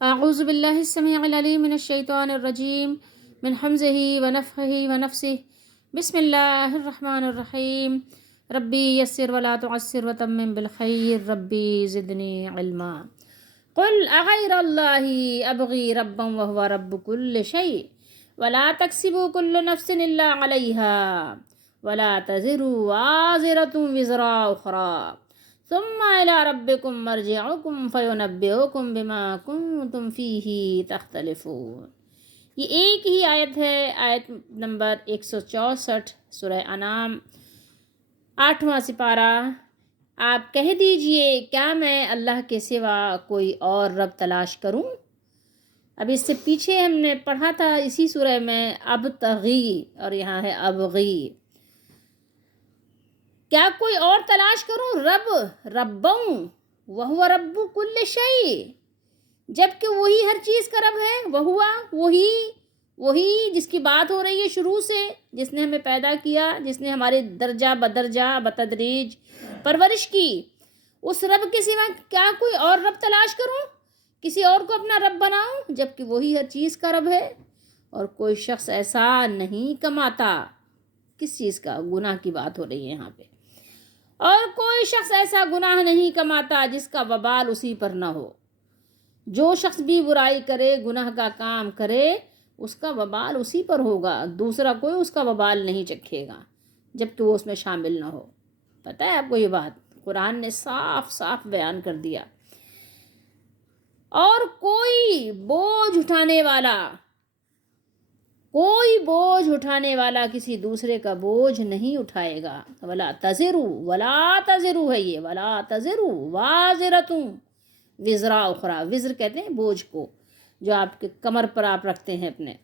اعوذ باللہ السمیع العلیم من الشیطان الرجیم من حمزہ ونفخہ ونفسہ بسم اللہ الرحمن الرحیم ربی یسر ولا تعسر وتمم بالخیر ربی زدنی علما قل اغیر اللہ ابغی ربا وهو رب كل شیء ولا تکسب كل نفس الا علیہا ولا تزر وازرة وزر اخرى ثم إلى ربكم مرجعكم فينبئكم بما كنتم فيه تختلفون۔ یہ ایک ہی آیت ہے، آیت نمبر 164 سورہ انعام 8واں سپارہ۔ آپ کہہ دیجئے کیا میں اللہ کے سوا کوئی اور رب تلاش کروں؟ اب اس سے پیچھے ہم نے پڑھا تھا اسی سورہ میں ابتغی، اور یہاں ہے ابغی۔ کیا کوئی اور تلاش کروں؟ ربوں وہو رب کل شیء، جبکہ وہی ہر چیز کا رب ہے۔ وہی جس کی بات ہو رہی ہے شروع سے، جس نے ہمیں پیدا کیا، جس نے ہماری درجہ بدرجہ بتدریج پرورش کی، اس رب کے سوا کیا کوئی اور رب تلاش کروں؟ کسی اور کو اپنا رب بناؤں، جبکہ وہی ہر چیز کا رب ہے۔ اور کوئی شخص ایسا نہیں کماتا، کس چیز کا؟ گناہ کی بات ہو رہی ہے یہاں پہ۔ اور کوئی شخص ایسا گناہ نہیں کماتا جس کا وبال اسی پر نہ ہو۔ جو شخص بھی برائی کرے، گناہ کا کام کرے، اس کا وبال اسی پر ہوگا، دوسرا کوئی اس کا وبال نہیں چکھے گا جبکہ وہ اس میں شامل نہ ہو۔ پتہ ہے آپ کو یہ بات؟ قرآن نے صاف صاف بیان کر دیا۔ اور کوئی بوجھ اٹھانے والا کسی دوسرے کا بوجھ نہیں اٹھائے گا۔ ولا تزرو ہے یہ، ولا تزرو وازرۃ وزر اخری۔ وزر کہتے ہیں بوجھ کو، جو آپ کے کمر پر آپ رکھتے ہیں اپنے۔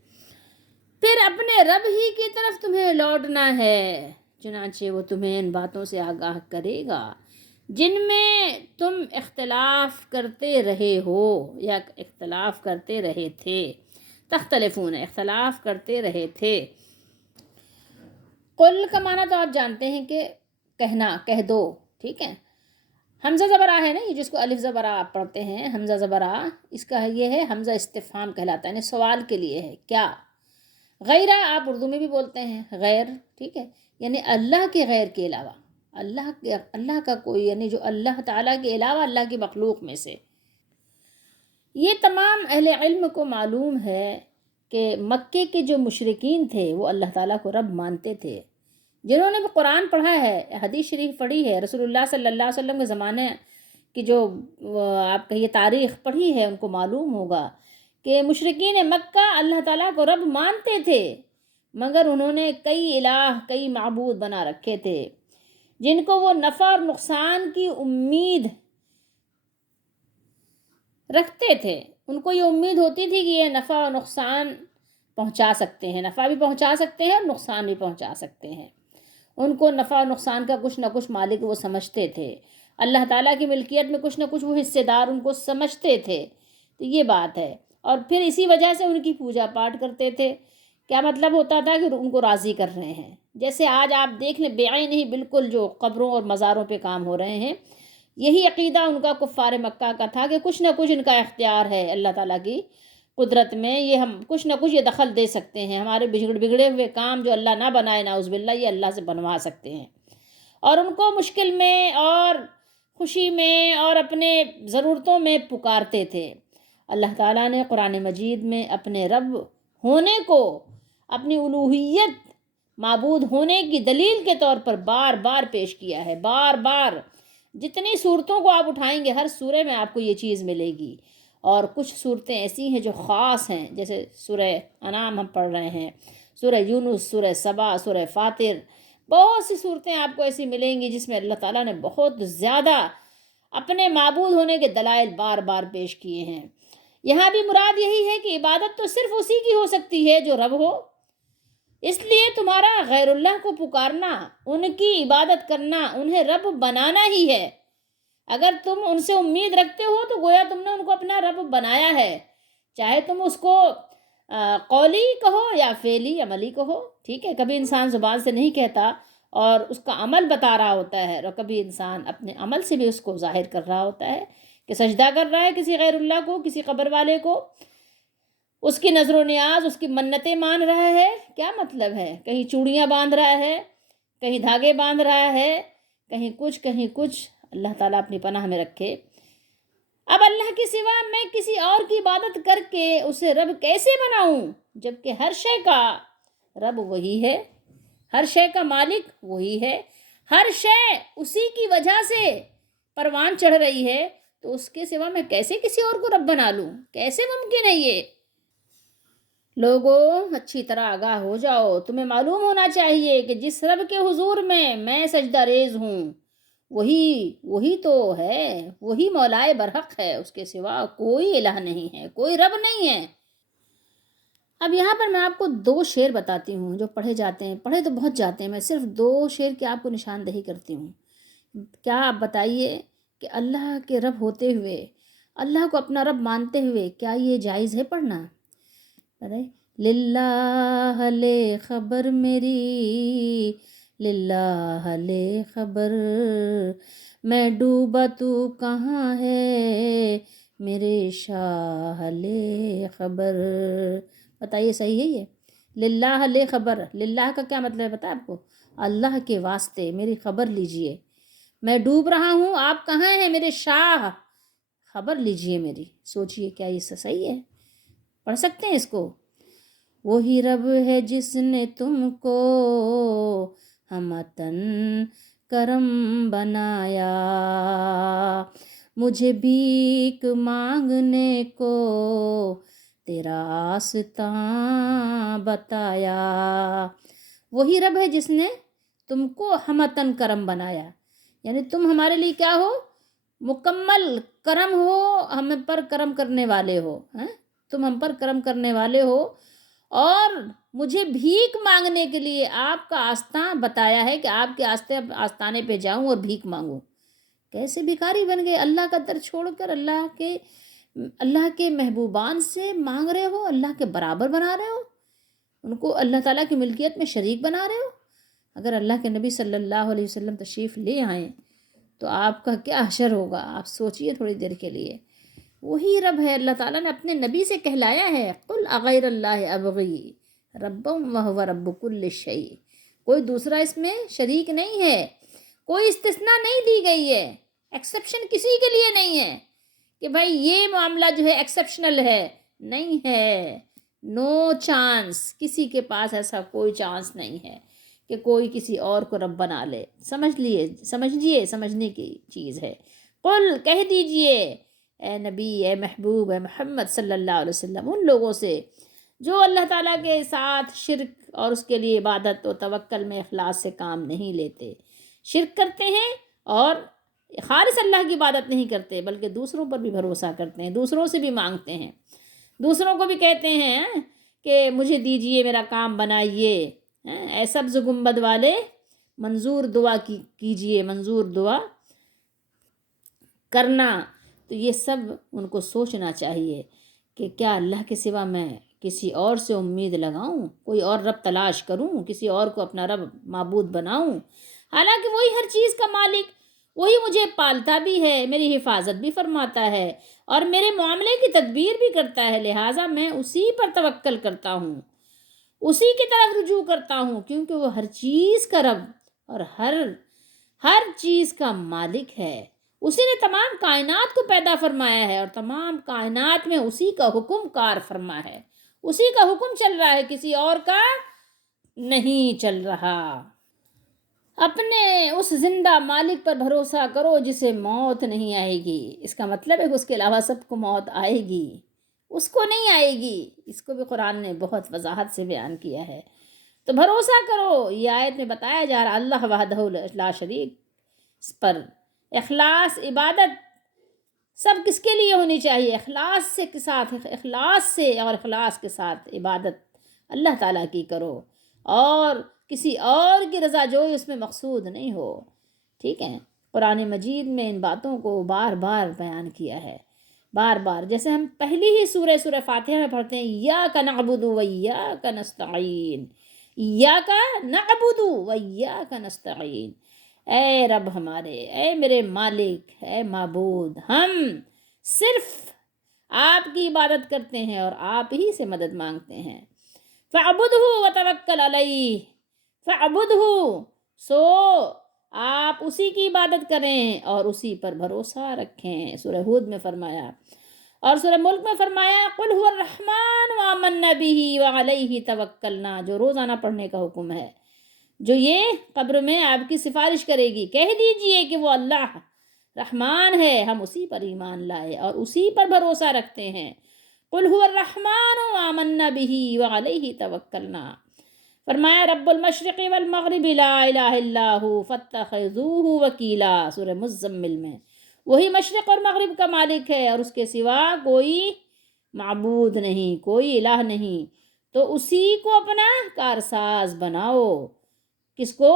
پھر اپنے رب ہی کی طرف تمہیں لوٹنا ہے، چنانچہ وہ تمہیں ان باتوں سے آگاہ کرے گا جن میں تم اختلاف کرتے رہے ہو یا اختلاف کرتے رہے تھے۔ تختلفون، اختلاف کرتے رہے تھے۔ قل کا معنی تو آپ جانتے ہیں کہ کہنا، کہہ دو، ٹھیک ہے۔ حمزہ زبر آ ہے نا، یہ جس کو الف زبر آ آپ پڑھتے ہیں، حمزہ زبر آ، اس کا یہ ہے حمزہ استفہام کہلاتا ہے، یعنی سوال کے لیے ہے، کیا؟ غیرہ آپ اردو میں بھی بولتے ہیں، غیر، ٹھیک ہے، یعنی اللہ کے غیر کے علاوہ، اللہ کا کوئی، یعنی جو اللہ تعالیٰ کے علاوہ اللہ کی مخلوق میں سے۔ یہ تمام اہل علم کو معلوم ہے کہ مکے کے جو مشرکین تھے وہ اللہ تعالیٰ کو رب مانتے تھے۔ جنہوں نے بھی قرآن پڑھا ہے، حدیث شریف پڑھی ہے، رسول اللہ صلی اللہ علیہ وسلم کے زمانے کی جو آپ کہیے تاریخ پڑھی ہے، ان کو معلوم ہوگا کہ مشرکین مکہ اللہ تعالیٰ کو رب مانتے تھے، مگر انہوں نے کئی الہ، کئی معبود بنا رکھے تھے جن کو وہ نفع اور نقصان کی امید رکھتے تھے۔ ان کو یہ امید ہوتی تھی کہ یہ نفع و نقصان پہنچا سکتے ہیں، نفع بھی پہنچا سکتے ہیں اور نقصان بھی پہنچا سکتے ہیں۔ ان کو نفع و نقصان کا کچھ نہ کچھ مالک وہ سمجھتے تھے، اللہ تعالیٰ کی ملکیت میں کچھ نہ کچھ وہ حصے دار ان کو سمجھتے تھے۔ تو یہ بات ہے، اور پھر اسی وجہ سے ان کی پوجا پاٹ کرتے تھے۔ کیا مطلب ہوتا تھا کہ ان کو راضی کر رہے ہیں۔ جیسے آج آپ دیکھ لیں بعین ہی بالکل جو قبروں اور مزاروں پہ کام ہو رہے ہیں، یہی عقیدہ ان کا کفار مکہ کا تھا کہ کچھ نہ کچھ ان کا اختیار ہے اللہ تعالیٰ کی قدرت میں، یہ ہم کچھ نہ کچھ یہ دخل دے سکتے ہیں، ہمارے بگڑے ہوئے کام جو اللہ نہ بنائے نعوذ باللہ، یہ اللہ سے بنوا سکتے ہیں۔ اور ان کو مشکل میں اور خوشی میں اور اپنے ضرورتوں میں پکارتے تھے۔ اللہ تعالیٰ نے قرآن مجید میں اپنے رب ہونے کو، اپنی الوہیت، معبود ہونے کی دلیل کے طور پر بار بار پیش کیا ہے، بار بار۔ جتنی صورتوں کو آپ اٹھائیں گے، ہر سورے میں آپ کو یہ چیز ملے گی۔ اور کچھ صورتیں ایسی ہیں جو خاص ہیں، جیسے سورہ انعام ہم پڑھ رہے ہیں، سورہ یونس، سورہ سبا، سورہ فاطر، بہت سی صورتیں آپ کو ایسی ملیں گی جس میں اللہ تعالیٰ نے بہت زیادہ اپنے معبود ہونے کے دلائل بار بار پیش کیے ہیں۔ یہاں بھی مراد یہی ہے کہ عبادت تو صرف اسی کی ہو سکتی ہے جو رب ہو، اس لیے تمہارا غیر اللہ کو پکارنا، ان کی عبادت کرنا، انہیں رب بنانا ہی ہے۔ اگر تم ان سے امید رکھتے ہو تو گویا تم نے ان کو اپنا رب بنایا ہے، چاہے تم اس کو قولی کہو یا فعلی عملی کہو، ٹھیک ہے۔ کبھی انسان زبان سے نہیں کہتا اور اس کا عمل بتا رہا ہوتا ہے، اور کبھی انسان اپنے عمل سے بھی اس کو ظاہر کر رہا ہوتا ہے کہ سجدہ کر رہا ہے کسی غیر اللہ کو، کسی قبر والے کو، اس کی نظر و نیاز، اس کی منتیں مان رہا ہے. کیا مطلب ہے؟ کہیں چوڑیاں باندھ رہا ہے، کہیں دھاگے باندھ رہا ہے، کہیں کچھ. اللہ تعالیٰ اپنی پناہ میں رکھے. اب اللہ کے سوا میں کسی اور کی عبادت کر کے اسے رب کیسے بناؤں، جبکہ ہر شے کا رب وہی ہے، ہر شے کا مالک وہی ہے، ہر شے اسی کی وجہ سے پروان چڑھ رہی ہے. تو اس کے سوا میں کیسے کسی اور کو رب بنا لوں؟ کیسے ممکن ہے یہ؟ لوگوں اچھی طرح آگاہ ہو جاؤ. تمہیں معلوم ہونا چاہیے کہ جس رب کے حضور میں سجدہ ریز ہوں، وہی تو ہے، وہی مولائے برحق ہے. اس کے سوا کوئی الہ نہیں ہے، کوئی رب نہیں ہے. اب یہاں پر میں آپ کو 2 شعر بتاتی ہوں جو پڑھے جاتے ہیں، پڑھے تو بہت جاتے ہیں، میں صرف 2 شعر کی آپ کو نشاندہی کرتی ہوں. کیا آپ بتائیے کہ اللہ کے رب ہوتے ہوئے، اللہ کو اپنا رب مانتے ہوئے کیا یہ جائز ہے پڑھنا؟ ارے للہ لے خبر میری، للہ لے خبر، میں ڈوبا تو کہاں ہے، میرے شاہ لے خبر. بتائیے صحیح ہے یہ؟ للہ لے خبر، للہ کا کیا مطلب ہے پتہ ہے آپ کو؟ اللہ کے واسطے میری خبر لیجئے، میں ڈوب رہا ہوں، آپ کہاں ہیں میرے شاہ، خبر لیجئے میری. سوچئے کیا یہ صحیح ہے؟ پڑھ سکتے ہیں اس کو؟ وہی رب ہے جس نے تم کو ہمتن کرم بنایا، مجھے بھیک مانگنے کو تیرا آستاں بتایا. وہی رب ہے جس نے تم کو ہمتن کرم بنایا، یعنی تم ہمارے لیے کیا ہو؟ مکمل کرم ہو، ہم پر کرم کرنے والے ہو، تم ہم پر کرم کرنے والے ہو، اور مجھے بھیک مانگنے کے لیے آپ کا آستاں بتایا ہے کہ آپ کے آستانے پہ جاؤں اور بھیک مانگوں. کیسے بھیکاری بن گئے؟ اللہ کا در چھوڑ کر اللہ کے محبوبان سے مانگ رہے ہو، اللہ کے برابر بنا رہے ہو، ان کو اللہ تعالیٰ کی ملکیت میں شریک بنا رہے ہو. اگر اللہ کے نبی صلی اللہ علیہ وسلم تشریف لے آئیں تو آپ کا کیا حشر ہوگا؟ آپ سوچئے تھوڑی دیر کے لیے. وہی رب ہے، اللہ تعالیٰ نے اپنے نبی سے کہلایا ہے، قل اغیر اللہ ابغی ربا وہو رب کل شیء. کوئی دوسرا اس میں شریک نہیں ہے، کوئی استثناء نہیں دی گئی ہے، ایکسیپشن کسی کے لیے نہیں ہے کہ بھائی یہ معاملہ جو ہے ایکسیپشنل ہے، نہیں ہے. نو چانس، کسی کے پاس ایسا کوئی چانس نہیں ہے کہ کوئی کسی اور کو رب بنا لے. سمجھیے، سمجھنے کی چیز ہے. قل کہہ دیجئے اے نبی، اے محبوب، اے محمد صلی اللہ علیہ وسلم، ان لوگوں سے جو اللہ تعالیٰ کے ساتھ شرک اور اس کے لیے عبادت و توکل میں اخلاص سے کام نہیں لیتے، شرک کرتے ہیں اور خالص اللہ کی عبادت نہیں کرتے، بلکہ دوسروں پر بھی بھروسہ کرتے ہیں، دوسروں سے بھی مانگتے ہیں، دوسروں کو بھی کہتے ہیں کہ مجھے دیجئے، میرا کام بنائیے. اے سبز گنبد والے، منظور دعا کیجئے، منظور دعا کرنا. تو یہ سب ان کو سوچنا چاہیے کہ کیا اللہ کے سوا میں کسی اور سے امید لگاؤں، کوئی اور رب تلاش کروں، کسی اور کو اپنا رب معبود بناؤں، حالانکہ وہی ہر چیز کا مالک، وہی مجھے پالتا بھی ہے، میری حفاظت بھی فرماتا ہے اور میرے معاملے کی تدبیر بھی کرتا ہے. لہٰذا میں اسی پر توکل کرتا ہوں، اسی کی طرف رجوع کرتا ہوں، کیونکہ وہ ہر چیز کا رب اور ہر چیز کا مالک ہے. اسی نے تمام کائنات کو پیدا فرمایا ہے اور تمام کائنات میں اسی کا حکم کار فرما ہے، اسی کا حکم چل رہا ہے، کسی اور کا نہیں چل رہا. اپنے اس زندہ مالک پر بھروسہ کرو جسے موت نہیں آئے گی. اس کا مطلب ہے کہ اس کے علاوہ سب کو موت آئے گی، اس کو نہیں آئے گی. اس کو بھی قرآن نے بہت وضاحت سے بیان کیا ہے. تو بھروسہ کرو. یہ آیت میں بتایا جا رہا اللہ وحدہ لا شریک، اس پر اخلاص عبادت سب کس کے لیے ہونی چاہیے؟ اخلاص کے ساتھ عبادت اللہ تعالیٰ کی کرو، اور کسی اور کی رضا جوئی اس میں مقصود نہیں ہو. ٹھیک ہے؟ قرآن مجید میں ان باتوں کو بار بار بیان کیا ہے، بار بار. جیسے ہم پہلی ہی سورہ فاتحہ میں پڑھتے ہیں ایاک نعبد و ایاک نستعین، ایاک نعبد و ایاک نستعین. اے رب ہمارے، اے میرے مالک، اے معبود، ہم صرف آپ کی عبادت کرتے ہیں اور آپ ہی سے مدد مانگتے ہیں۔ فَاعْبُدْهُ وَتَوَكَّلْ عَلَيْهِ، فَاعْبُدْهُ، سو آپ اسی کی عبادت کریں اور اسی پر بھروسہ رکھیں۔ سورہ ہود میں فرمایا، اور سورہ ملک میں فرمایا قُلْ هُوَ الرَّحْمَٰنُ وَآمَنَّا بِهِ وَعَلَيْهِ تَوَكَّلْنَا، جو روزانہ پڑھنے کا حکم ہے، جو یہ قبر میں آپ کی سفارش کرے گی، کہہ دیجئے کہ وہ اللہ رحمان ہے، ہم اسی پر ایمان لائے اور اسی پر بھروسہ رکھتے ہیں۔ قُلْ هُوَ الرَّحْمَٰنُ وَآمَنَّا بِهِ وَعَلَيْهِ تَوَكَّلْنَا، فرمایا رب المشرق والمغرب لا الہ الا ہو فاتخذوہ وکیلا، سورہ مزمل میں، وہی مشرق اور مغرب کا مالک ہے اور اس کے سوا کوئی معبود نہیں، کوئی الہ نہیں، تو اسی کو اپنا کارساز بناؤ۔ کس کو؟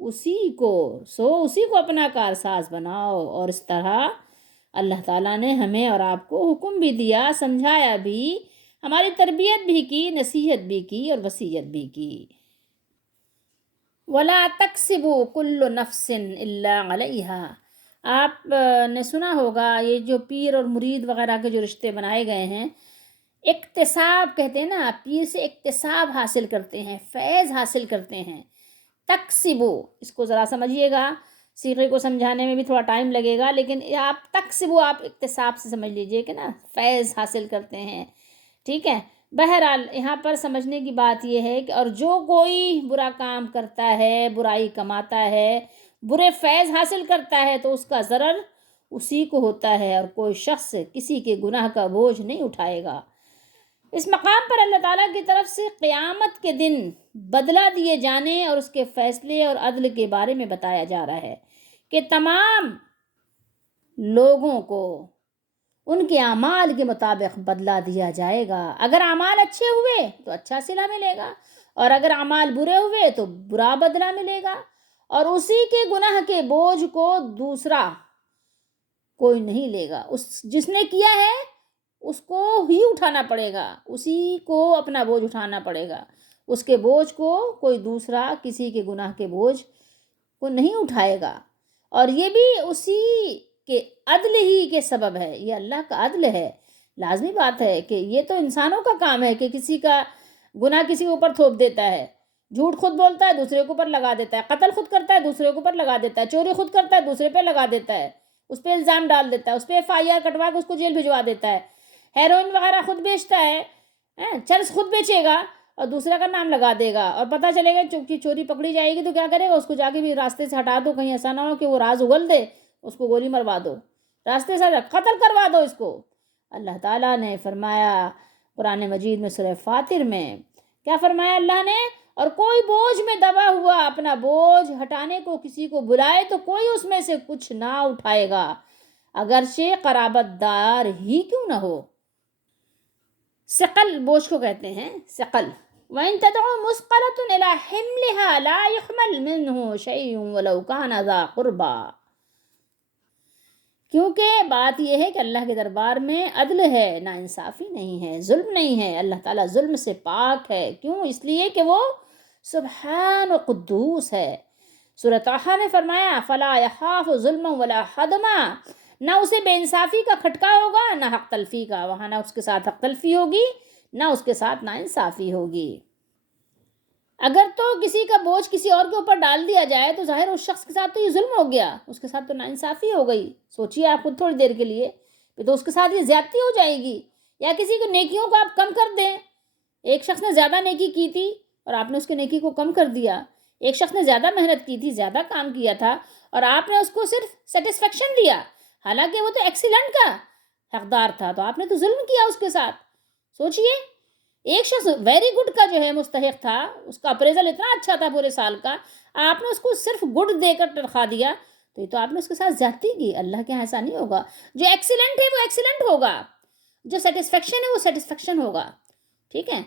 اسی کو، سو اسی کو اپنا کارساز بناؤ۔ اور اس طرح اللہ تعالیٰ نے ہمیں اور آپ کو حکم بھی دیا، سمجھایا بھی، ہماری تربیت بھی کی، نصیحت بھی کی اور وصیت بھی کی۔ وَلَا تَكْسِبُ كُلُّ نَفْسٍ إِلَّا عَلَيْهَا، آپ نے سنا ہوگا یہ جو پیر اور مرید وغیرہ کے جو رشتے بنائے گئے ہیں، اکتساب کہتے ہیں نا، پیر سے اکتساب حاصل کرتے ہیں، فیض حاصل کرتے ہیں۔ تکسبو، اس کو ذرا سمجھیے گا، صیغے کو سمجھانے میں بھی تھوڑا ٹائم لگے گا، لیکن آپ تکسبو آپ اکتساب سے سمجھ لیجئے کہ نا فیض حاصل کرتے ہیں، ٹھیک ہے۔ بہرحال یہاں پر سمجھنے کی بات یہ ہے کہ اور جو کوئی برا کام کرتا ہے، برائی کماتا ہے، برے فیض حاصل کرتا ہے تو اس کا ضرر اسی کو ہوتا ہے، اور کوئی شخص کسی کے گناہ کا بوجھ نہیں اٹھائے گا۔ اس مقام پر اللہ تعالیٰ کی طرف سے قیامت کے دن بدلہ دیے جانے اور اس کے فیصلے اور عدل کے بارے میں بتایا جا رہا ہے کہ تمام لوگوں کو ان کے اعمال کے مطابق بدلہ دیا جائے گا۔ اگر اعمال اچھے ہوئے تو اچھا صلہ ملے گا، اور اگر اعمال برے ہوئے تو برا بدلہ ملے گا، اور اسی کے گناہ کے بوجھ کو دوسرا کوئی نہیں لے گا۔ جس نے کیا ہے اس کو ہی اٹھانا پڑے گا، اسی کو اپنا بوجھ اٹھانا پڑے گا، اس کے بوجھ کو کوئی دوسرا کسی کے گناہ کے بوجھ کو نہیں اٹھائے گا۔ اور یہ بھی اسی کے عدل ہی کے سبب ہے، یہ اللہ کا عدل ہے۔ لازمی بات ہے کہ یہ تو انسانوں کا کام ہے کہ کسی کا گناہ کسی کے اوپر تھوپ دیتا ہے، جھوٹ خود بولتا ہے دوسرے کے اوپر لگا دیتا ہے، قتل خود کرتا ہے دوسرے کے اوپر لگا دیتا ہے، چوری خود کرتا ہے دوسرے پہ لگا دیتا ہے، اس پہ الزام ڈال دیتا ہے، اس پہ FIR کٹوا کے اس کو جیل بھجوا دیتا ہے، ہیروئن وغیرہ خود بیچتا ہے، چرس خود بیچے گا اور دوسرے کا نام لگا دے گا، اور پتہ چلے گا کہ چوری پکڑی جائے گی تو کیا کرے گا، اس کو جا کے بھی راستے سے ہٹا دو، کہیں ایسا نہ ہو کہ وہ راز اگل دے، اس کو گولی مروا دو، راستے سے قتل کروا دو اس کو۔ اللہ تعالیٰ نے فرمایا قرآن مجید میں سورہ فاطر میں، کیا فرمایا اللہ نے؟ اور کوئی بوجھ میں دبا ہوا اپنا بوجھ ہٹانے کو کسی کو بلائے تو کوئی اس میں سے کچھ نہ اٹھائے گا، اگرچہ قرابت دار ہی کیوں نہ ہو۔ ثقل بوجھ کو کہتے ہیں، ثقل۔ وَإِن تَدْعُ مُثْقَلَةٌ إِلَىٰ حِمْلِهَا لَا يُحْمَلْ مِنْهُ شَيْءٌ وَلَوْ كَانَ ذَا قُرْبَىٰ، کیونکہ بات یہ ہے کہ اللہ کے دربار میں عدل ہے، نا انصافی نہیں ہے، ظلم نہیں ہے، اللہ تعالیٰ ظلم سے پاک ہے۔ کیوں؟ اس لیے کہ وہ سبحان و قدوس ہے۔ سورہ طٰہٰ میں فرمایا فَلَا يَخَافُ ظُلْمًا وَلَا حَدْمًا، نہ اسے بے انصافی کا کھٹکا ہوگا نہ حق تلفی کا، وہاں نہ اس کے ساتھ حق تلفی ہوگی نہ اس کے ساتھ نا انصافی ہوگی۔ اگر تو کسی کا بوجھ کسی اور کے اوپر ڈال دیا جائے تو ظاہر اس شخص کے ساتھ تو یہ ظلم ہو گیا، اس کے ساتھ تو ناانصافی ہو گئی۔ سوچئے آپ خود تھوڑی دیر کے لیے، تو اس کے ساتھ یہ زیادتی ہو جائے گی۔ یا کسی کی نیکیوں کو آپ کم کر دیں، ایک شخص نے زیادہ نیکی کی تھی اور آپ نے اس کے نیکی کو کم کر دیا، ایک شخص نے زیادہ محنت کی تھی، زیادہ کام کیا تھا اور آپ نے اس کو صرف سیٹسفیکشن دیا، حالانکہ وہ تو ایکسیلنٹ کا حقدار تھا، تو آپ نے تو ظلم کیا اس کے ساتھ۔ سوچئے ایک شخص ویری گڈ کا جو ہے مستحق تھا، اس کا اپریزل اتنا اچھا تھا پورے سال کا، آپ نے اس کو صرف گڈ دے کر تنخواہ دیا، تو یہ تو آپ نے اس کے ساتھ زیادتی کی۔ اللہ کے یہاں ایسا نہیں ہوگا، جو ایکسیلنٹ ہے وہ ایکسیلنٹ ہوگا، جو سیٹسفیکشن ہے وہ سیٹسفیکشن ہوگا، ٹھیک ہے،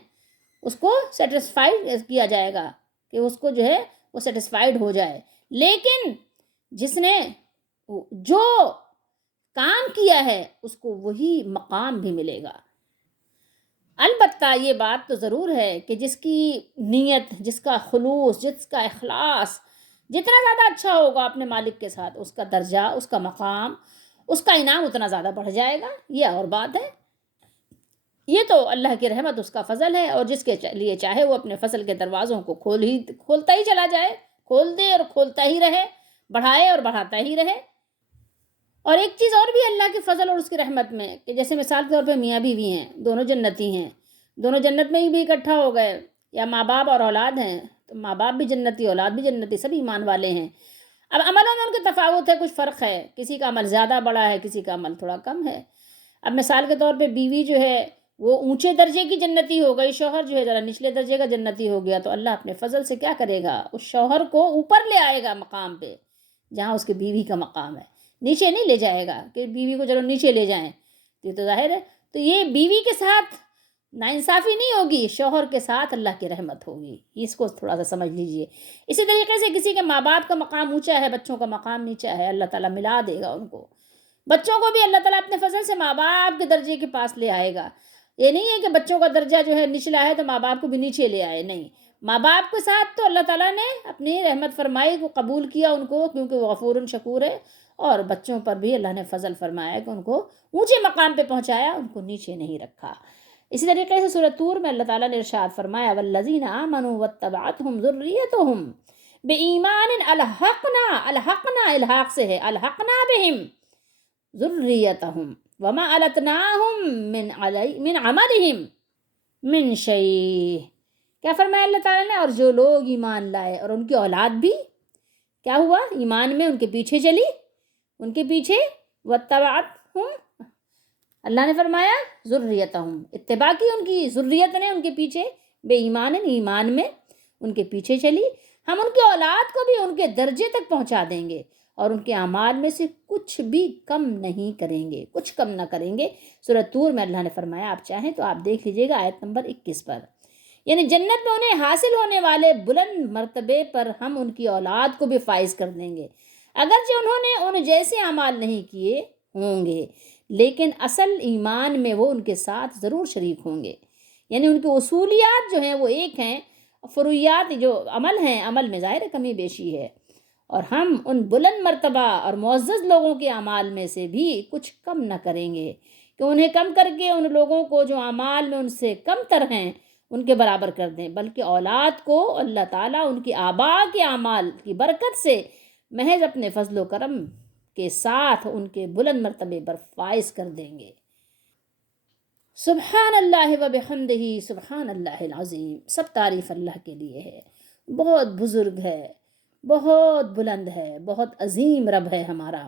اس کو سیٹسفائیڈ کیا جائے گا کہ اس کو جو ہے وہ سیٹسفائیڈ ہو جائے۔ لیکن جس نے جو کام کیا ہے اس کو وہی مقام بھی ملے گا۔ البتہ یہ بات تو ضرور ہے کہ جس کی نیت، جس کا خلوص، جس کا اخلاص جتنا زیادہ اچھا ہوگا اپنے مالک کے ساتھ، اس کا درجہ، اس کا مقام، اس کا انعام اتنا زیادہ بڑھ جائے گا، یہ اور بات ہے۔ یہ تو اللہ کی رحمت، اس کا فضل ہے، اور جس کے لیے چاہے وہ اپنے فضل کے دروازوں کو کھولتا ہی چلا جائے، کھول دے اور کھولتا ہی رہے، بڑھائے اور بڑھاتا ہی رہے۔ اور ایک چیز اور بھی اللہ کے فضل اور اس کی رحمت میں، کہ جیسے مثال کے طور پہ میاں بیوی ہیں، دونوں جنتی ہیں، دونوں جنت میں ہی بھی اکٹھا ہو گئے، یا ماں باپ اور اولاد ہیں تو ماں باپ بھی جنتی، اولاد بھی جنتی، سب ایمان والے ہیں۔ اب عملوں میں ان کے تفاوت ہے، کچھ فرق ہے، کسی کا عمل زیادہ بڑا ہے، کسی کا عمل تھوڑا کم ہے۔ اب مثال کے طور پہ بیوی جو ہے وہ اونچے درجے کی جنتی ہو گئی، شوہر جو ہے ذرا نچلے درجے کا جنتی ہو گیا، تو اللہ اپنے فضل سے کیا کرے گا، اس شوہر کو اوپر لے آئے گا مقام پہ جہاں اس کی بیوی کا مقام ہے، نیچے نہیں لے جائے گا کہ بیوی کو چلو نیچے لے جائیں، یہ تو ظاہر ہے۔ تو یہ بیوی کے ساتھ ناانصافی نہیں ہوگی، شوہر کے ساتھ اللہ کی رحمت ہوگی، اس کو تھوڑا سا سمجھ لیجئے۔ اسی طریقے سے کسی کے ماں باپ کا مقام اونچا ہے، بچوں کا مقام نیچا ہے، اللہ تعالیٰ ملا دے گا ان کو، بچوں کو بھی اللہ تعالیٰ اپنے فضل سے ماں باپ کے درجے کے پاس لے آئے گا۔ یہ نہیں ہے کہ بچوں کا درجہ جو ہے نچلا ہے تو ماں باپ کو بھی نیچے لے آئے، نہیں، ماں باپ کے ساتھ تو اللہ تعالیٰ نے اپنی رحمت فرمائی کو قبول کیا ان کو، کیونکہ وہ غفور شکور ہے، اور بچوں پر بھی اللہ نے فضل فرمایا کہ ان کو اونچے مقام پہ پہنچایا، ان کو نیچے نہیں رکھا۔ اسی طریقے سے سورۃ طور میں اللہ تعالیٰ نے ارشاد فرمایا والذین آمنوا واتبعتهم ذریتهم بإیمان الحقنا الحاق سے ہے، الحقنا بہم ذریتهم وما التناهم من عملهم من شیء۔ کیا فرمایا اللہ تعالیٰ نے، اور جو لوگ ایمان لائے اور ان کی اولاد بھی کیا ہوا، ایمان میں ان کے پیچھے چلی، ان کے پیچھے، واتبعتهم، اللہ نے فرمایا ذریتہم، اتباع کی ان کی ذریت نے ان کے پیچھے، بے ایمان ایمان میں ان کے پیچھے چلی، ہم ان کی اولاد کو بھی ان کے درجے تک پہنچا دیں گے، اور ان کے اعمال میں سے کچھ بھی کم نہیں کریں گے، کچھ کم نہ کریں گے۔ سورۃ طور میں اللہ نے فرمایا، آپ چاہیں تو آپ دیکھ لیجئے گا آیت نمبر 21 پر، یعنی جنت میں انہیں حاصل ہونے والے بلند مرتبے پر ہم ان کی اولاد کو بھی فائز کر دیں گے، اگرچہ انہوں نے ان جیسے اعمال نہیں کیے ہوں گے، لیکن اصل ایمان میں وہ ان کے ساتھ ضرور شریک ہوں گے، یعنی ان کی اصولیات جو ہیں وہ ایک ہیں، فروعیات جو عمل ہیں، عمل میں ظاہر کمی بیشی ہے، اور ہم ان بلند مرتبہ اور معزز لوگوں کے اعمال میں سے بھی کچھ کم نہ کریں گے، کہ انہیں کم کر کے ان لوگوں کو جو اعمال میں ان سے کم تر ہیں ان کے برابر کر دیں، بلکہ اولاد کو اللہ تعالیٰ ان کی آباء کے اعمال کی برکت سے محض اپنے فضل و کرم کے ساتھ ان کے بلند مرتبے پر فائز کر دیں گے۔ سبحان اللہ و بحمدہ، سبحان اللہ العظیم، سب تعریف اللہ کے لیے ہے، بہت بزرگ ہے، بہت بلند ہے، بہت عظیم رب ہے ہمارا۔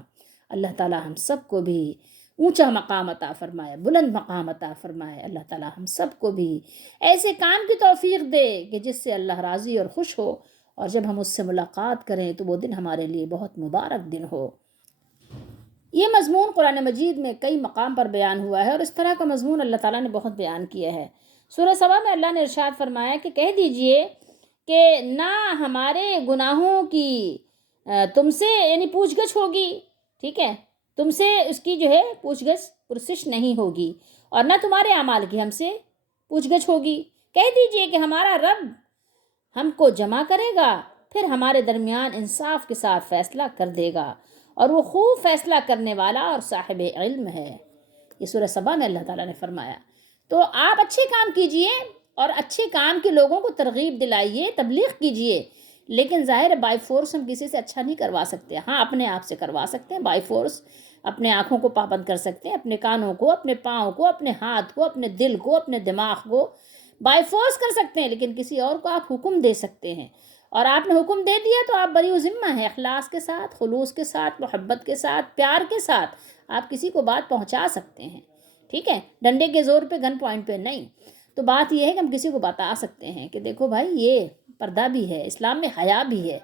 اللہ تعالی ہم سب کو بھی اونچا مقام عطا فرمائے، بلند مقام عطا فرمائے۔ اللہ تعالی ہم سب کو بھی ایسے کام کی توفیق دے کہ جس سے اللہ راضی اور خوش ہو، اور جب ہم اس سے ملاقات کریں تو وہ دن ہمارے لیے بہت مبارک دن ہو۔ یہ مضمون قرآن مجید میں کئی مقام پر بیان ہوا ہے، اور اس طرح کا مضمون اللہ تعالیٰ نے بہت بیان کیا ہے۔ سورہ سبا میں اللہ نے ارشاد فرمایا کہ کہہ دیجئے کہ نہ ہمارے گناہوں کی تم سے یعنی پوچھ گچھ ہوگی، ٹھیک ہے، تم سے اس کی جو ہے پوچھ گچھ پرسش نہیں ہوگی، اور نہ تمہارے اعمال کی ہم سے پوچھ گچھ ہوگی۔ کہہ دیجئے کہ ہمارا رب ہم کو جمع کرے گا، پھر ہمارے درمیان انصاف کے ساتھ فیصلہ کر دے گا، اور وہ خوب فیصلہ کرنے والا اور صاحب علم ہے۔ یہ سورہ سبا میں اللہ تعالیٰ نے فرمایا۔ تو آپ اچھے کام کیجئے، اور اچھے کام کے لوگوں کو ترغیب دلائیے، تبلیغ کیجئے، لیکن ظاہر بائی فورس ہم کسی سے اچھا نہیں کروا سکتے، ہاں اپنے آپ سے کروا سکتے ہیں بائی فورس، اپنے آنکھوں کو پابند کر سکتے ہیں، اپنے کانوں کو، اپنے پاؤں کو، اپنے ہاتھ کو، اپنے دل کو، اپنے دماغ کو بائی فورس کر سکتے ہیں، لیکن کسی اور کو آپ حکم دے سکتے ہیں، اور آپ نے حکم دے دیا تو آپ بری ذمہ ہیں، اخلاص کے ساتھ، خلوص کے ساتھ، محبت کے ساتھ، پیار کے ساتھ آپ کسی کو بات پہنچا سکتے ہیں، ٹھیک ہے، ڈنڈے کے زور پہ، گن پوائنٹ پہ نہیں۔ تو بات یہ ہے کہ ہم کسی کو بتا سکتے ہیں کہ دیکھو بھائی یہ پردہ بھی ہے، اسلام میں حیا بھی ہے،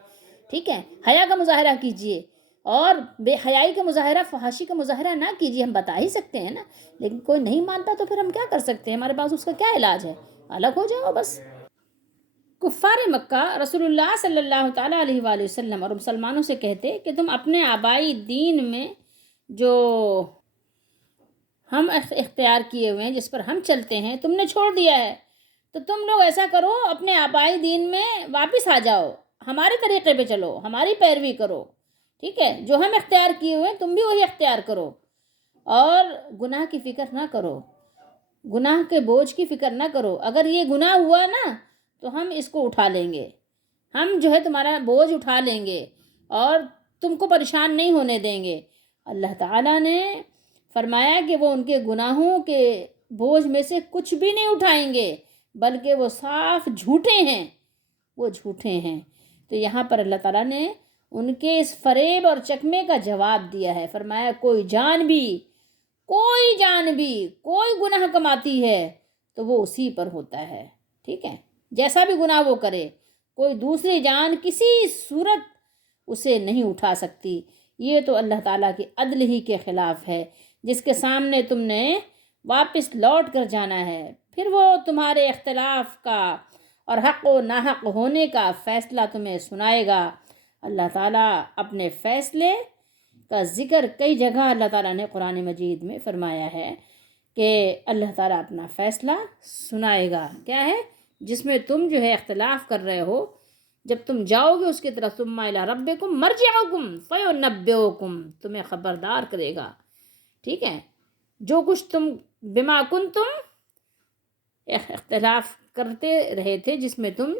ٹھیک ہے، حیا کا مظاہرہ کیجئے، اور بے حیائی کا مظاہرہ، فحاشی کا مظاہرہ نہ کیجئے، ہم بتا ہی سکتے ہیں نا، لیکن کوئی نہیں مانتا تو پھر ہم کیا کر سکتے ہیں، ہمارے پاس اس کا کیا علاج ہے، الگ ہو جاؤ بس۔ کفار مکہ رسول اللہ صلی اللہ تعالیٰ علیہ وآلہ وسلم اور مسلمانوں سے کہتے کہ تم اپنے آبائی دین میں جو ہم اختیار کیے ہوئے ہیں، جس پر ہم چلتے ہیں، تم نے چھوڑ دیا ہے، تو تم لوگ ایسا کرو، اپنے آبائی دین میں واپس آ جاؤ، ہمارے طریقے پہ چلو، ہماری پیروی کرو، ٹھیک ہے، جو ہم اختیار کیے ہوئے ہیں تم بھی وہی اختیار کرو، اور گناہ کی فکر نہ کرو، گناہ کے بوجھ کی فکر نہ کرو. اگر یہ گناہ ہوا نا تو ہم اس کو اٹھا لیں گے، ہم جو ہے تمہارا بوجھ اٹھا لیں گے اور تم کو پریشان نہیں ہونے دیں گے. اللہ تعالیٰ نے فرمایا کہ وہ ان کے گناہوں کے بوجھ میں سے کچھ بھی نہیں اٹھائیں گے، بلکہ وہ صاف جھوٹے ہیں، وہ جھوٹے ہیں. تو یہاں پر اللہ تعالیٰ نے ان کے اس فریب اور چکمے کا جواب دیا ہے. فرمایا کوئی جان بھی کوئی گناہ کماتی ہے تو وہ اسی پر ہوتا ہے. ٹھیک ہے، جیسا بھی گناہ وہ کرے، کوئی دوسری جان کسی صورت اسے نہیں اٹھا سکتی. یہ تو اللہ تعالیٰ کے عدل ہی کے خلاف ہے، جس کے سامنے تم نے واپس لوٹ کر جانا ہے. پھر وہ تمہارے اختلاف کا اور حق و ناحق ہونے کا فیصلہ تمہیں سنائے گا. اللہ تعالیٰ اپنے فیصلے کا ذکر کئی جگہ اللہ تعالیٰ نے قرآن مجید میں فرمایا ہے کہ اللہ تعالیٰ اپنا فیصلہ سنائے گا. کیا ہے؟ جس میں تم جو ہے اختلاف کر رہے ہو، جب تم جاؤ گے اس کی طرف، ثم الی ربکم مرجعکم فینبئکم، تمہیں خبردار کرے گا. ٹھیک ہے، جو کچھ تم بما کنتم اختلاف کرتے رہے تھے، جس میں تم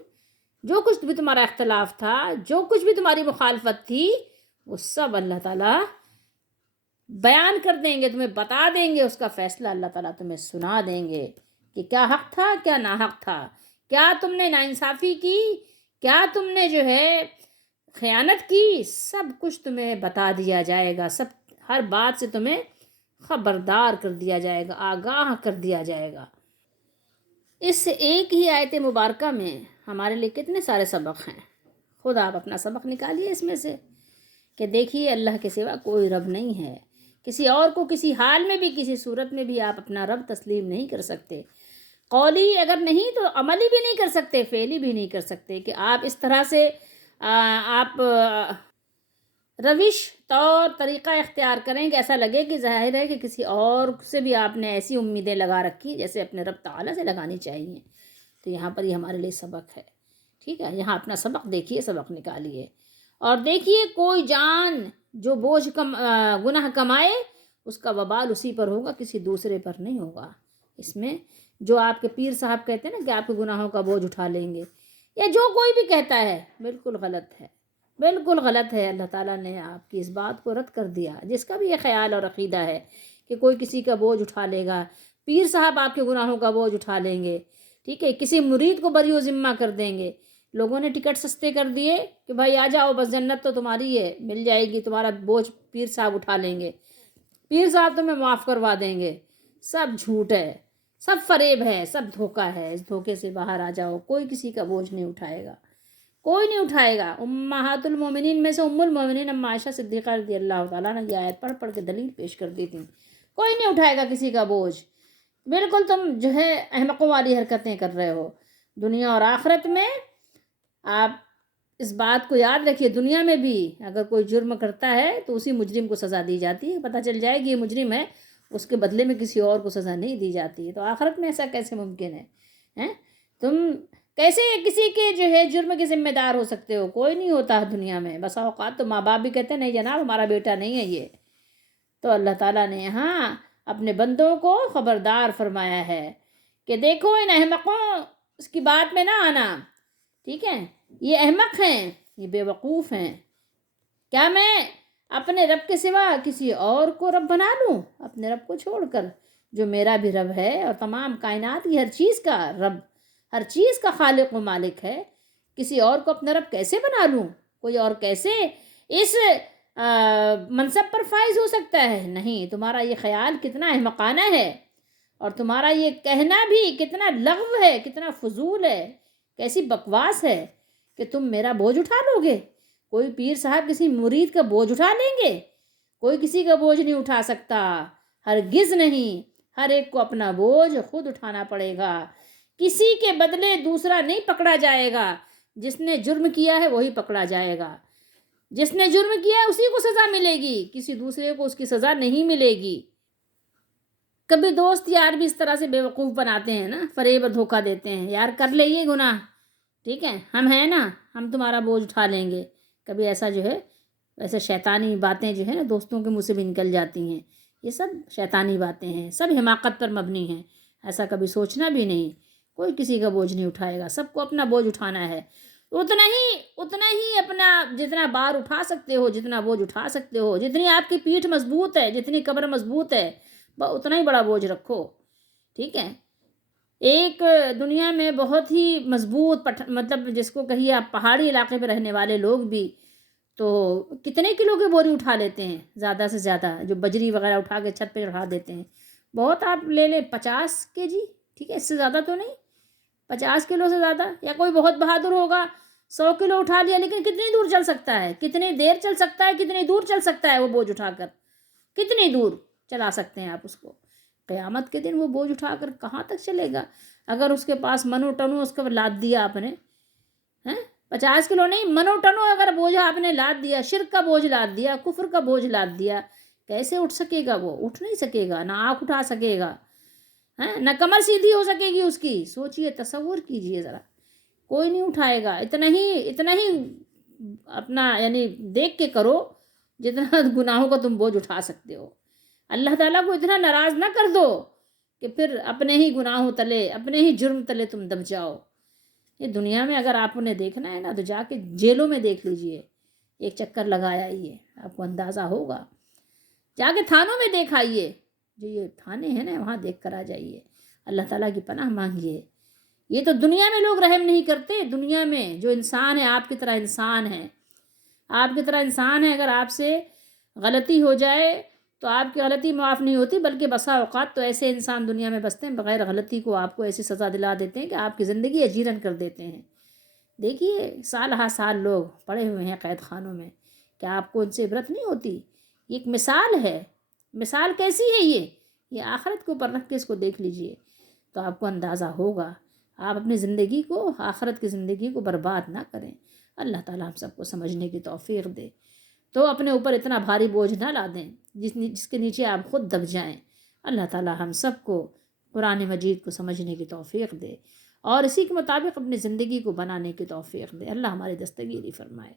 جو کچھ بھی تمہارا اختلاف تھا، جو کچھ بھی تمہاری مخالفت تھی، وہ سب اللہ تعالیٰ بیان کر دیں گے، تمہیں بتا دیں گے. اس کا فیصلہ اللہ تعالیٰ تمہیں سنا دیں گے کہ کیا حق تھا، کیا ناحق تھا، کیا تم نے ناانصافی کی، کیا تم نے جو ہے خیانت کی. سب کچھ تمہیں بتا دیا جائے گا، سب ہر بات سے تمہیں خبردار کر دیا جائے گا، آگاہ کر دیا جائے گا. اس ایک ہی آیت مبارکہ میں ہمارے لیے کتنے سارے سبق ہیں. خود آپ اپنا سبق نکالیے اس میں سے کہ دیکھیے اللہ کے سوا کوئی رب نہیں ہے. کسی اور کو کسی حال میں بھی، کسی صورت میں بھی آپ اپنا رب تسلیم نہیں کر سکتے. قولی اگر نہیں تو عملی بھی نہیں کر سکتے، فعلی بھی نہیں کر سکتے کہ آپ اس طرح سے آپ روش طور طریقہ اختیار کریں کہ ایسا لگے کہ ظاہر ہے کہ کسی اور سے بھی آپ نے ایسی امیدیں لگا رکھی جیسے اپنے رب تعالیٰ سے لگانی چاہیے. تو یہاں پر یہ ہمارے لیے سبق ہے. ٹھیک ہے، یہاں اپنا سبق دیکھیے، سبق نکالیے اور دیکھیے کوئی جان جو بوجھ گناہ کمائے اس کا وبال اسی پر ہوگا، کسی دوسرے پر نہیں ہوگا. اس میں جو آپ کے پیر صاحب کہتے ہیں نا کہ آپ کے گناہوں کا بوجھ اٹھا لیں گے، یا جو کوئی بھی کہتا ہے، بالکل غلط ہے، بالکل غلط ہے. اللہ تعالیٰ نے آپ کی اس بات کو رد کر دیا. جس کا بھی یہ خیال اور عقیدہ ہے کہ کوئی کسی کا بوجھ اٹھا لے گا، پیر صاحب آپ کے گناہوں کا بوجھ اٹھا لیں گے، ٹھیک ہے، کسی مرید کو بری و ذمہ کر دیں گے. لوگوں نے ٹکٹ سستے کر دیے کہ بھائی آ جاؤ، بس جنت تو تمہاری ہے، مل جائے گی، تمہارا بوجھ پیر صاحب اٹھا لیں گے، پیر صاحب تمہیں معاف کروا دیں گے. سب جھوٹ ہے، سب فریب ہے، سب دھوکہ ہے. اس دھوکے سے باہر آ جاؤ. کوئی کسی کا بوجھ نہیں اٹھائے گا، کوئی نہیں اٹھائے گا. امہات المومنین میں سے ام المومنین اما عائشہ صدیقہ رضی اللہ تعالیٰ نے یہ آیت پڑھ کے دلیل پیش کر دی تھی. کوئی نہیں اٹھائے گا کسی کا بوجھ. بالکل تم جو ہے احمقوں والی حرکتیں کر رہے ہو. دنیا اور آخرت میں آپ اس بات کو یاد رکھیے، دنیا میں بھی اگر کوئی جرم کرتا ہے تو اسی مجرم کو سزا دی جاتی ہے. پتہ چل جائے کہ یہ مجرم ہے، اس کے بدلے میں کسی اور کو سزا نہیں دی جاتی ہے. تو آخرت میں ایسا کیسے ممکن ہے؟ تم کیسے کسی کے جو ہے جرم کے ذمہ دار ہو سکتے ہو؟ کوئی نہیں ہوتا دنیا میں. بسا اوقات تو ماں باپ بھی کہتے ہیں نہیں جناب ہمارا بیٹا نہیں ہے یہ. تو اللہ تعالیٰ نے یہاں اپنے بندوں کو خبردار فرمایا ہے کہ دیکھو ان احمقوں اس کی بات میں نہ آنا. ٹھیک ہے، یہ احمق ہیں، یہ بے وقوف ہیں. کیا میں اپنے رب کے سوا کسی اور کو رب بنا لوں؟ اپنے رب کو چھوڑ کر جو میرا بھی رب ہے اور تمام کائنات کی ہر چیز کا رب، ہر چیز کا خالق و مالک ہے، کسی اور کو اپنا رب کیسے بنا لوں؟ کوئی اور کیسے اس منصب پر فائز ہو سکتا ہے؟ نہیں. تمہارا یہ خیال کتنا احمقانہ ہے اور تمہارا یہ کہنا بھی کتنا لغو ہے، کتنا فضول ہے، کیسی بکواس ہے کہ تم میرا بوجھ اٹھا لو گے. کوئی پیر صاحب کسی مرید کا بوجھ اٹھا لیں گے؟ کوئی کسی کا بوجھ نہیں اٹھا سکتا، ہرگز نہیں. ہر ایک کو اپنا بوجھ خود اٹھانا پڑے گا. کسی کے بدلے دوسرا نہیں پکڑا جائے گا. جس نے جرم کیا ہے وہی پکڑا جائے گا. جس نے جرم کیا ہے اسی کو سزا ملے گی، کسی دوسرے کو اس کی سزا نہیں ملے گی. کبھی دوست یار بھی اس طرح سے بیوقوف بناتے ہیں نا، فریب اور دھوکہ دیتے ہیں، یار کر لے یہ گناہ، ٹھیک ہے ہم ہیں نا، ہم تمہارا بوجھ اٹھا لیں گے. کبھی ایسا جو ہے ویسے شیطانی باتیں جو ہے نا دوستوں کے منہ سے بھی نکل جاتی ہیں یہ سب شیطانی باتیں ہیں، سب حماقت پر مبنی ہیں. ایسا کبھی سوچنا بھی نہیں. کوئی کسی کا بوجھ نہیں اٹھائے گا، سب کو اپنا بوجھ اٹھانا ہے. اتنا ہی اپنا جتنا بار اٹھا سکتے ہو، جتنا بوجھ اٹھا سکتے ہو، جتنی آپ کی پیٹھ مضبوط ہے، جتنی قبر مضبوط ہے، اتنا ہی بڑا بوجھ رکھو. ٹھیک ہے. ایک دنیا میں بہت ہی مضبوط مطلب جس کو کہیے آپ پہاڑی علاقے پہ رہنے والے لوگ بھی تو کتنے کلو کے بوری اٹھا لیتے ہیں زیادہ سے زیادہ، جو بجری وغیرہ اٹھا کے چھت پہ چڑھا دیتے ہیں. بہت آپ لے لیں 50 kg. ٹھیک ہے، اس سے زیادہ تو نہیں، 50 کلو سے زیادہ. یا کوئی بہت بہادر ہوگا 100 کلو اٹھا لیا، لیکن کتنی دور چل سکتا ہے، کتنی دیر چل سکتا ہے، کتنی دور چل سکتا ہے وہ بوجھ اٹھا کر، کتنی دور چلا سکتے ہیں آپ اس کو. قیامت کے دن وہ بوجھ اٹھا کر کہاں تک چلے گا؟ اگر اس کے پاس منو ٹنو اس کو لاد دیا آپ نے، 50 کلو نہیں، منو ٹنو اگر بوجھ آپ نے لاد دیا، شرک کا بوجھ لاد دیا، کفر کا بوجھ لاد دیا، کیسے اٹھ سکے گا؟ وہ اٹھ نہیں سکے گا، نہ آنکھ اٹھا سکے گا، نہ کمر سیدھی ہو سکے گی اس کی. سوچئے، تصور کیجئے ذرا. کوئی نہیں اٹھائے گا. اتنا ہی اپنا یعنی دیکھ کے کرو جتنا گناہوں کا تم بوجھ اٹھا سکتے ہو. اللہ تعالیٰ کو اتنا ناراض نہ کر دو کہ پھر اپنے ہی گناہوں تلے، اپنے ہی جرم تلے تم دب جاؤ. یہ دنیا میں اگر آپ نے دیکھنا ہے نا تو جا کے جیلوں میں دیکھ لیجئے، ایک چکر لگایا ہی ہے، آپ کو اندازہ ہوگا. جا کے تھانوں میں دیکھ آئیے، جو یہ تھانے ہیں نا وہاں دیکھ کر آ جائیے. اللہ تعالیٰ کی پناہ مانگیے. یہ تو دنیا میں لوگ رحم نہیں کرتے. دنیا میں جو انسان ہے آپ کی طرح انسان ہے، آپ کی طرح انسان ہے. اگر آپ سے غلطی ہو جائے تو آپ کی غلطی معاف نہیں ہوتی، بلکہ بسا اوقات تو ایسے انسان دنیا میں بستے ہیں بغیر غلطی کو آپ کو ایسی سزا دلا دیتے ہیں کہ آپ کی زندگی اجیرن کر دیتے ہیں. دیکھیے سال ہا سال لوگ پڑے ہوئے ہیں قید خانوں میں. کیا آپ کو ان سے عبرت نہیں ہوتی؟ یہ ایک مثال ہے. مثال کیسی ہے یہ آخرت کے اوپر رکھ کے اس کو دیکھ لیجئے تو آپ کو اندازہ ہوگا. آپ اپنی زندگی کو، آخرت کی زندگی کو برباد نہ کریں. اللہ تعالیٰ ہم سب کو سمجھنے کی توفیق دے. تو اپنے اوپر اتنا بھاری بوجھ نہ لا دیں جس کے نیچے آپ خود دب جائیں. اللہ تعالیٰ ہم سب کو قرآن مجید کو سمجھنے کی توفیق دے اور اسی کے مطابق اپنی زندگی کو بنانے کی توفیق دے. اللہ ہماری دستگیری فرمائے.